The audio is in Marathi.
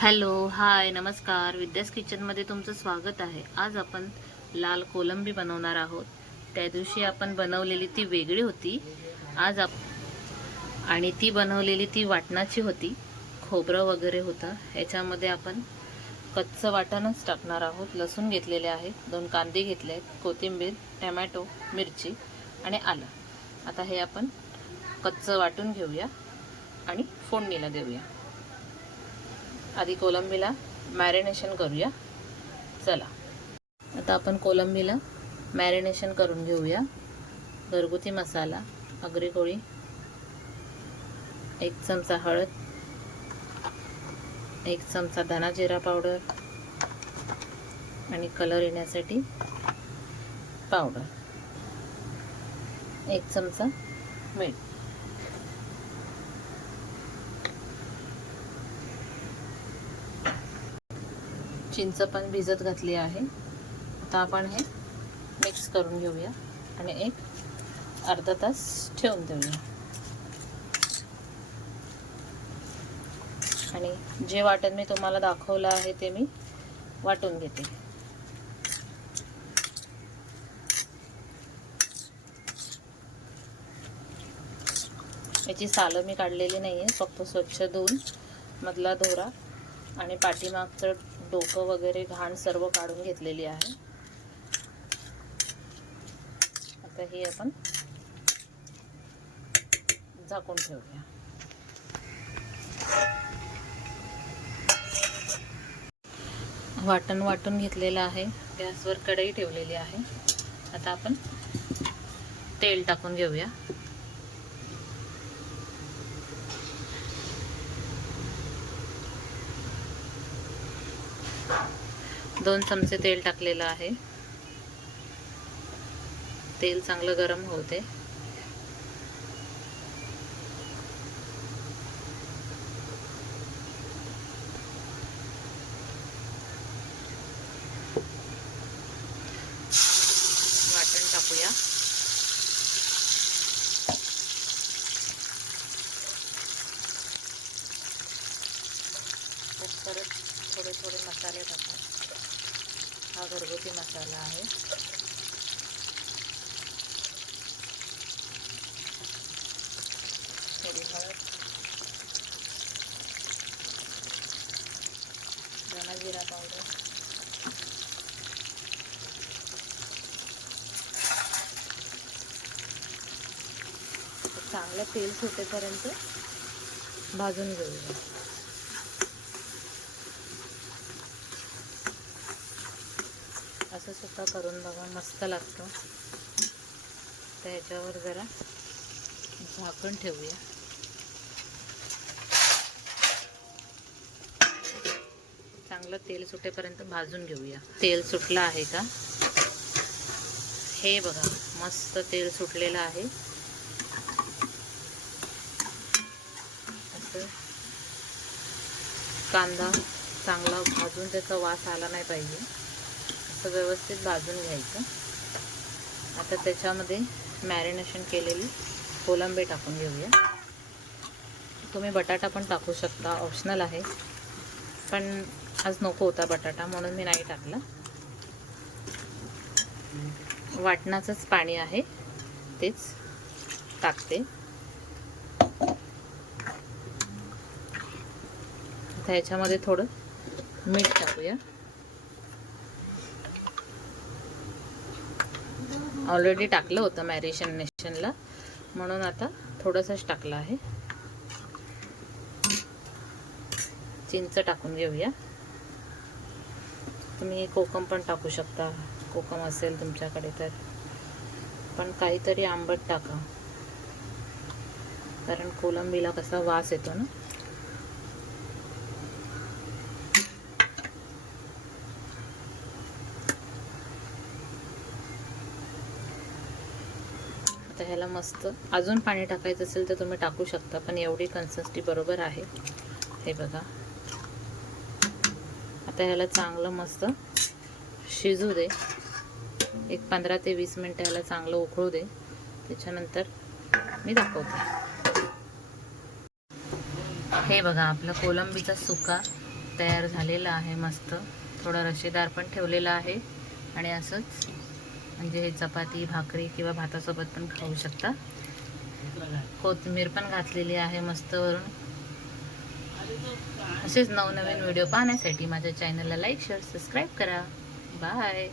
हॅलो, हाय, नमस्कार. विद्यास किचनमध्ये तुमचं स्वागत आहे. आज आपण लाल कोलंबी बनवणार आहोत. त्या दिवशी आपण बनवलेली ती वेगळी होती. आणि ती बनवलेली ती वाटणाची होती. खोबरं वगैरे होतं. ह्याच्यामध्ये आपण कच्चं वाटणच टाकणार आहोत. लसूण घेतलेले आहे, 2 कांदे घेतले आहेत, कोथिंबीर, टोमॅटो, मिरची आणि आलं. आता हे आपण कच्चं वाटून घेऊया आणि फोडणीला देऊया. आधी कोलंबीला मॅरिनेशन करूया. चला, आता आपण कोलंबीला मॅरिनेशन करून घेऊया. घरगुती मसाला, आगरी कोळी, 1 चमचा हळद, 1 चमचा धना जिरा पावडर आणि कलर येण्यासाठी पावडर, 1 चमचा मीठ. चिंच पण भिजत घातली आहे. आता आपण हे मिक्स करून घेऊया आणि एक अर्धा तास ठेवून देऊया. आणि जे वाटण मी तुम्हाला दाखवलं आहे ते मी वाटून घेते. याची सालं मी काढलेली नाही आहे, फक्त स्वच्छ धुवून मधला दोरा आणि पाठीमागचं डोकं वगैरे घाण सर्व काढून घेतलेली आहे. आता ही आपण झाकून ठेवूया. वाटण वाटून घेतलेलं आहे. गॅसवर कढई ठेवलेली आहे. आता आपण तेल टाकून घेऊया. दोन चमचे तेल टाकलेलं आहे. तेल चांगलं गरम होते. वाटण टाकूया. परत थोडे थोडे मसाले टाकू. हा घरगुती मसाला आहे. थोडी हळद, धना जिरा पावडर, चांगलं तेल सुटेपर्यंत भाजून घेऊया. असं सुद्धा करून बघा, मस्त लागतं. तर ह्याच्यावर जरा झाकण ठेवूया. चांगलं तेल सुटेपर्यंत भाजून घेऊया. तेल सुटलं आहे का? हे बघा, मस्त तेल सुटलेलं आहे. असं कांदा चांगला भाजून त्याचा वास आला नाही पाहिजे, असं व्यवस्थित भाजून घ्यायचं. आता त्याच्यामध्ये मॅरिनेशन केलेली कोलंबी टाकून घेऊया. तुम्ही बटाटा पण टाकू शकता, ऑप्शनल आहे, पण आज नको होता बटाटा म्हणून मी नाही टाकला. वाटणाचंच पाणी आहे तेच टाकते. आता ह्याच्यामध्ये थोडं मीठ टाकूया. ऑलरेडी टाकलं होतं मॅरिनेशनला, म्हणून आता थोडंसंच टाकलं आहे. चिंच टाकून घेऊया. तुम्ही कोकम पण टाकू शकता, कोकम असेल तुमच्याकडे तर, पण काहीतरी आंबट टाका, कारण कोलंबीला कसा वास येतो ना. आता ह्याला मस्त अजून पाणी टाकायचं असेल तर तुम्ही टाकू शकता, पण एवढी कन्सिस्टन्सी बरोबर आहे. हे बघा, आता ह्याला चांगलं मस्त शिजू दे. एक 15 ते 20 मिनिटं ह्याला चांगलं उकळू दे. त्याच्यानंतर मी दाखवते. हे बघा, आपला कोलंबीचा सुका तयार झालेलं आहे मस्त. थोडं रशेदार पण ठेवलेलं आहे आणि असंच म्हणजे हे चपाती भाकरी किंवा भातासोबत पण खाऊ शकता. कोथिंबीर पण घातलेली आहे मस्त वरून. असेच नवनवीन व्हिडिओ पाहण्यासाठी माझ्या चॅनलला लाईक शेअर सबस्क्राईब करा. बाय.